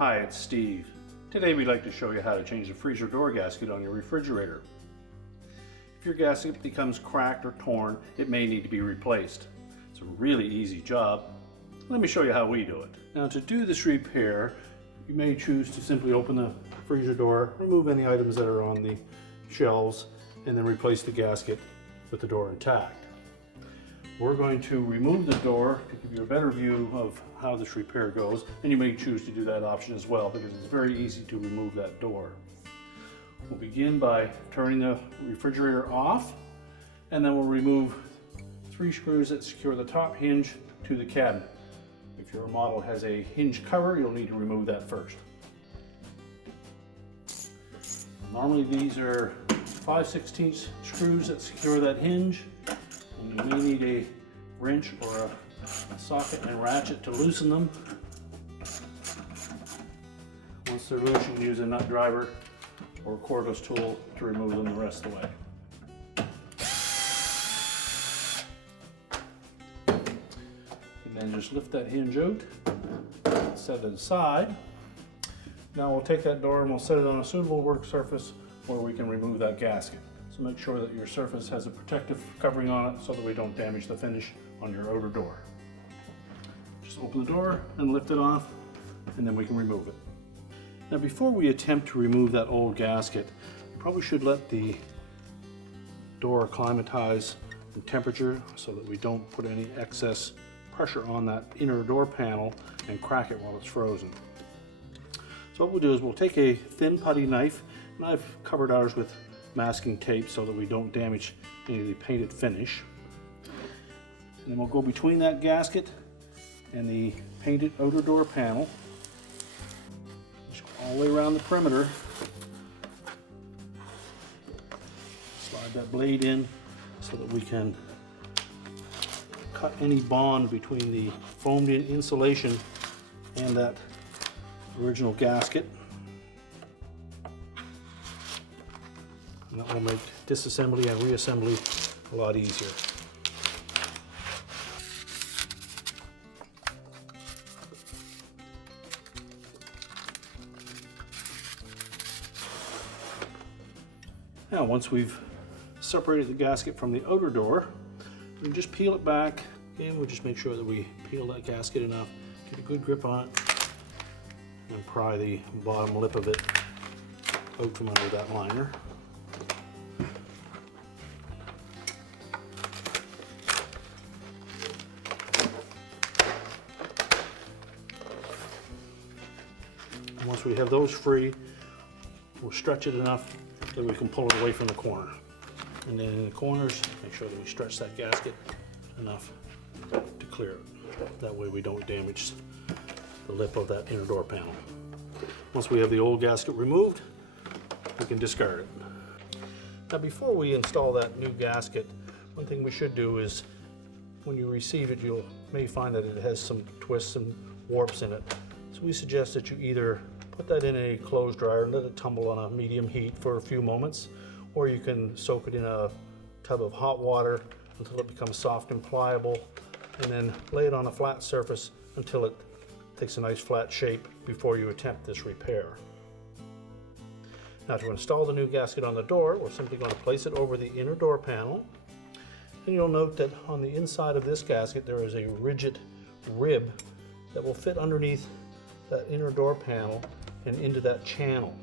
Hi, it's Steve. Today we'd like to show you how to change the freezer door gasket on your refrigerator. If your gasket becomes cracked or torn, it may need to be replaced. It's a really easy job. Let me show you how we do it. Now, to do this repair, you may choose to simply open the freezer door, remove any items that are on the shelves, and then replace the gasket with the door intact. We're going to remove the door to give you a better view of how this repair goes, and you may choose to do that option as well because it's very easy to remove that door. We'll begin by turning the refrigerator off, and then we'll remove 3 screws that secure the top hinge to the cabinet. If your model has a hinge cover, you'll need to remove that first. Normally these are 5/16 screws that secure that hinge. And you may need a wrench or a socket and ratchet to loosen them. Once they're loose, you can use a nut driver or a cordless tool to remove them the rest of the way. And then just lift that hinge out, set it aside. Now we'll take that door and we'll set it on a suitable work surface where we can remove that gasket. So make sure that your surface has a protective covering on it so that we don't damage the finish on your outer door. Just open the door and lift it off, and then we can remove it. Now, before we attempt to remove that old gasket, we probably should let the door acclimatize in temperature so that we don't put any excess pressure on that inner door panel and crack it while it's frozen. So what we'll do is we'll take a thin putty knife, and I've covered ours with masking tape so that we don't damage any of the painted finish. And then we'll go between that gasket and the painted outer door panel. Just go all the way around the perimeter. Slide that blade in so that we can cut any bond between the foamed in insulation and that original gasket. And that will make disassembly and reassembly a lot easier. Now, once we've separated the gasket from the outer door, we can just peel it back. Again, we'll just make sure that we peel that gasket enough, get a good grip on it, and pry the bottom lip of it out from under that liner. And once we have those free, we'll stretch it enough that we can pull it away from the corner. And then in the corners, make sure that we stretch that gasket enough to clear it. That way we don't damage the lip of that inner door panel. Once we have the old gasket removed, we can discard it. Now, before we install that new gasket, one thing we should do is when you receive it, you may find that it has some twists and warps in it. So we suggest that you either put that in a clothes dryer and let it tumble on a medium heat for a few moments, or you can soak it in a tub of hot water until it becomes soft and pliable, and then lay it on a flat surface until it takes a nice flat shape before you attempt this repair. Now, to install the new gasket on the door, we're simply going to place it over the inner door panel, and you'll note that on the inside of this gasket there is a rigid rib that will fit underneath that inner door panel and into that channel.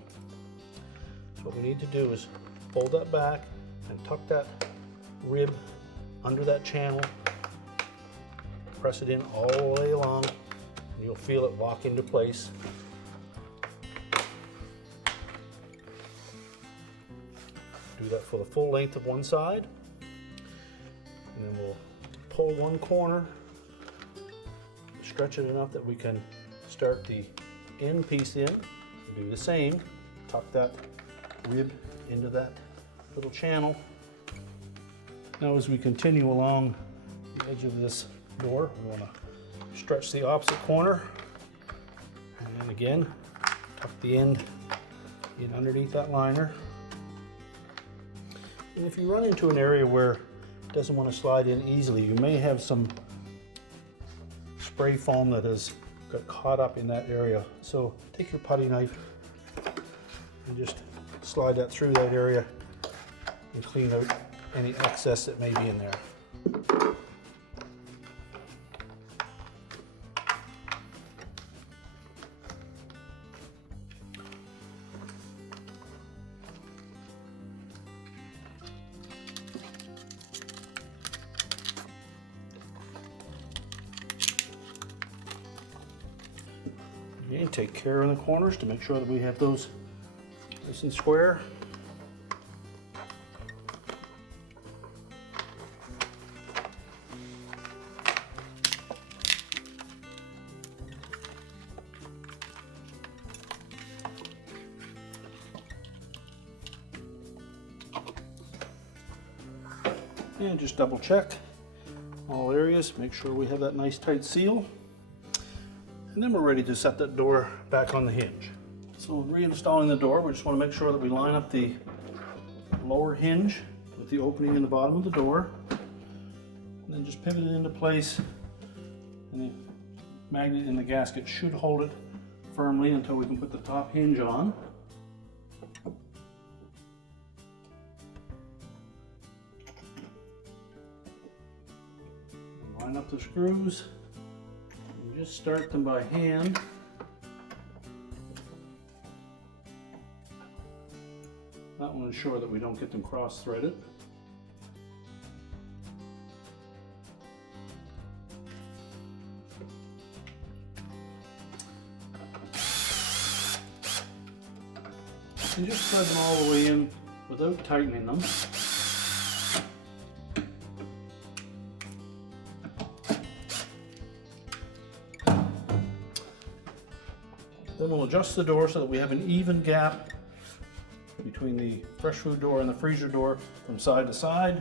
So what we need to do is fold that back and tuck that rib under that channel, press it in all the way along, and you'll feel it lock into place. Do that for the full length of one side, and then we'll pull one corner, stretch it enough that we can start the end piece in. Do the same, tuck that rib into that little channel. Now, as we continue along the edge of this door, we want to stretch the opposite corner, and then again tuck the end in underneath that liner. And if you run into an area where it doesn't want to slide in easily. You may have some spray foam that has got caught up in that area. So take your putty knife and just slide that through that area and clean out any excess that may be in there. And take care in the corners to make sure that we have those nice and square. And just double check all areas, make sure we have that nice tight seal. And then we're ready to set that door back on the hinge. So reinstalling the door, we just want to make sure that we line up the lower hinge with the opening in the bottom of the door. And then just pivot it into place. And the magnet in the gasket should hold it firmly until we can put the top hinge on. Line up the screws. Just start them by hand. That will ensure that we don't get them cross-threaded. And just thread them all the way in without tightening them. Then we'll adjust the door so that we have an even gap between the fresh food door and the freezer door from side to side.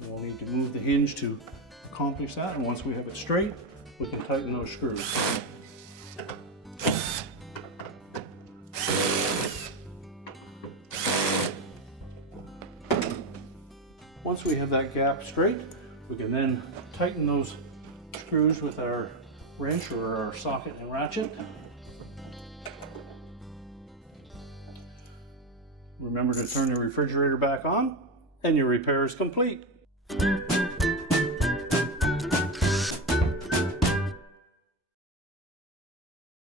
And we'll need to move the hinge to accomplish that, and once we have it straight, we can tighten those screws. Once we have that gap straight, we can then tighten those screws with our wrench or our socket and ratchet. Remember to turn the refrigerator back on, and your repair is complete.